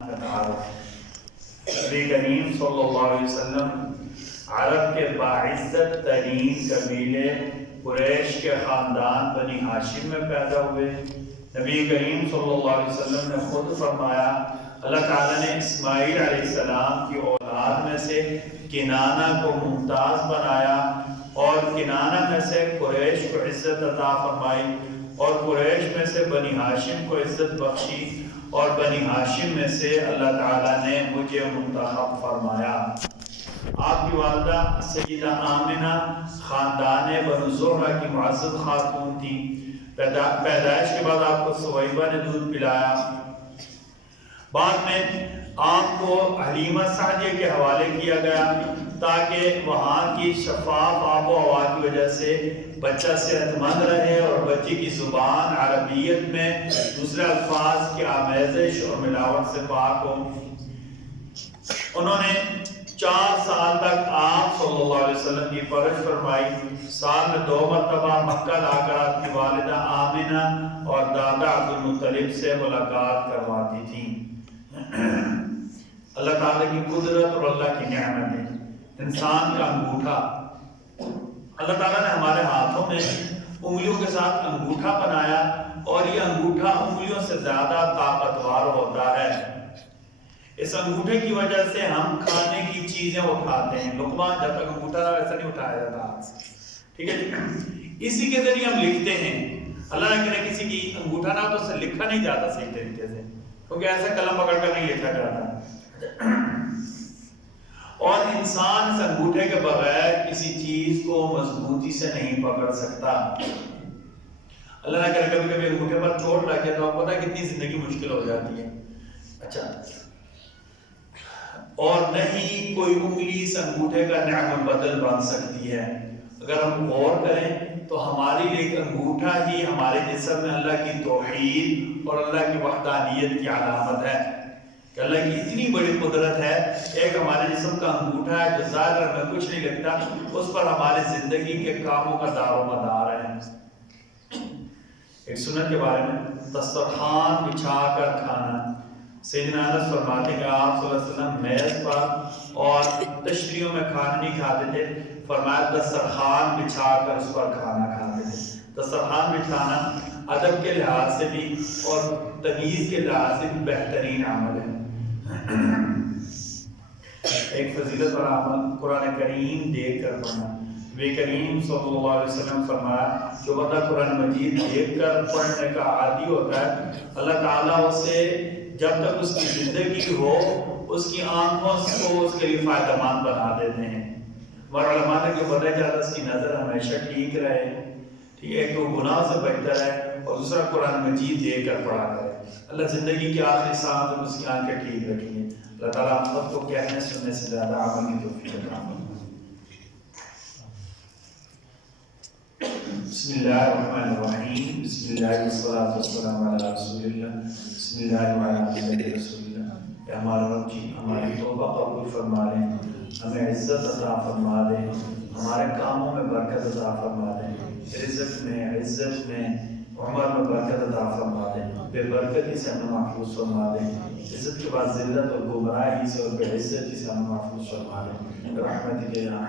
نبی کریم صلی اللہ علیہ وسلم عرب کے باعزت ترین قبیلے قریش کے خاندان بنی ہاشم میں پیدا ہوئے۔ نبی کریم صلی اللہ علیہ وسلم نے خود فرمایا اللہ تعالیٰ نے اسماعیل علیہ السلام کی اولاد میں سے کنانہ کو ممتاز بنایا اور کنانہ میں سے قریش کو عزت عطا فرمائی اور قریش میں سے بنی ہاشم کو عزت بخشی اور بنی ہاشم میں سے اللہ تعالیٰ نے مجھے منتخب فرمایا۔ آپ کی والدہ سیدہ آمنہ خاندان بنو زہرہ کی معزز خاتون تھی۔ پیدائش کے بعد آپ کو سویبہ نے دودھ پلایا۔ بعد میں آپ کو حلیمہ سعدیہ کے حوالے کیا گیا تاکہ وہاں کی شفاف آب و ہوا کی وجہ سے بچہ صحت مند رہے اور بچے کی زبان عربیت میں دوسرے الفاظ کی آمیزش اور ملاوٹ سے پاک ہو۔ انہوں نے 4 سال تک آپ صلی اللہ علیہ وسلم کی پرورش فرمائی۔ سال میں 2 مرتبہ مکہ لا کر آپ کی والدہ آمنہ اور دادا عبد المطلب سے ملاقات کرواتی تھیں۔ اللہ تعالیٰ کی قدرت اور اللہ کی نعمت ہے۔ انسان کا انگوٹھا، اللہ تعالیٰ نے ہمارے ہاتھوں میں انگلیوں کے ساتھ انگوٹھا بنایا اور یہ انگوٹھا انگلیوں سے زیادہ طاقتور ہوتا ہے۔ اس انگوٹھے کی وجہ سے ہم کھانے کی چیزیں اٹھاتے ہیں۔ لقمہ جب تک انگوٹھا نہ ویسا نہیں اٹھایا جاتا ہاتھ سے، ٹھیک ہے جی؟ اسی کے ذریعے ہم لکھتے ہیں۔ اللہ نہ کرے کسی کی انگوٹھا نہ ہو تو اس سے لکھا نہیں جاتا صحیح طریقے سے، کیونکہ ایسا قلم پکڑ کر نہیں لکھا جاتا۔ اور انسان اس انگوٹھے کے بغیر کسی چیز کو مضبوطی سے نہیں پکڑ سکتا۔ اللہ نہ کرے کبھی کبھی انگوٹھے پر چوٹ لگ جائے تو آپ کو پتہ ہے کتنی زندگی مشکل ہو جاتی ہے۔ اچھا، اور نہیں کوئی انگلی اس انگوٹھے کا نعم البدل بن سکتی ہے۔ اگر ہم غور کریں تو ہماری ایک انگوٹھا ہی ہمارے جسم میں اللہ کی توحید اور اللہ کی وحدانیت کی علامت ہے کہ اللہ کی اتنی بڑی قدرت ہے۔ ایک ہمارے جسم کا انگوٹھا ہے جو ظاہر میں کچھ نہیں لگتا، اس پر ہمارے زندگی کے کاموں کا دار و مدار ہے۔ ایک سنت کے بارے میں، دسترخوان بچھا کر کھانا۔ سیدنا انس فرماتے ہیں کہ آپ صلی اللہ علیہ وسلم میز پر اور تشریحوں میں کھانا نہیں کھاتے تھے، فرمایا دسترخوان بچھا کر اس پر کھانا کھاتے تھے۔ دسترخوان بچھانا ادب کے لحاظ سے بھی اور تمیز کے لحاظ سے بھی بہترین عمل ہے۔ ایک فضیلت اور عمل قرآن کریم دیکھ کر پڑھنا۔ نبی کریم صلی اللہ علیہ وسلم فرمایا جو بندہ قرآن مجید دیکھ کر پڑھنے کا عادی ہوتا ہے، اللہ تعالیٰ اسے جب تک اس کی زندگی ہو اس کی آنکھوں کو اس کے لیے فائدہ مند بنا دیتے ہیں۔ ہمارے علماء نے کہ بڑے زیادہ اس کی نظر ہمیشہ ٹھیک رہے، ٹھیک ہے، ایک تو گناہ سے بچتا رہے اور دوسرا قرآن مجید دیکھ کر پڑھا کرے۔ اللہ زندگی کی آخری سانس میں اس کی آنکھیں ٹھیک رکھیں گے۔ اللہ تعالیٰ ہم سب کو کہنے سننے سے زیادہ عمل کی توفیق عطا فرمائے۔ بسم اللہ الرحمن الرحیم، بسم اللہ والصلاۃ والسلام علی رسول اللہ، بسم اللہ وعلی آلہ رسول اللہ۔ کہ ہمارا رب جی ہماری توبہ قبول فرما لیں، ہمیں عزت عطا فرما دیں، ہمارے کاموں میں برکت عطا فرما دیں، رزق میں، عزت میں، عمر میں برکت عطا فرما دیں، بے برکتی سے ہمیں محفوظ فرما دیں، عزت کے بعد ذلت اور گمراہی سے اور بے عزتی سے ہمیں محفوظ فرما دیں۔ رحمتک یا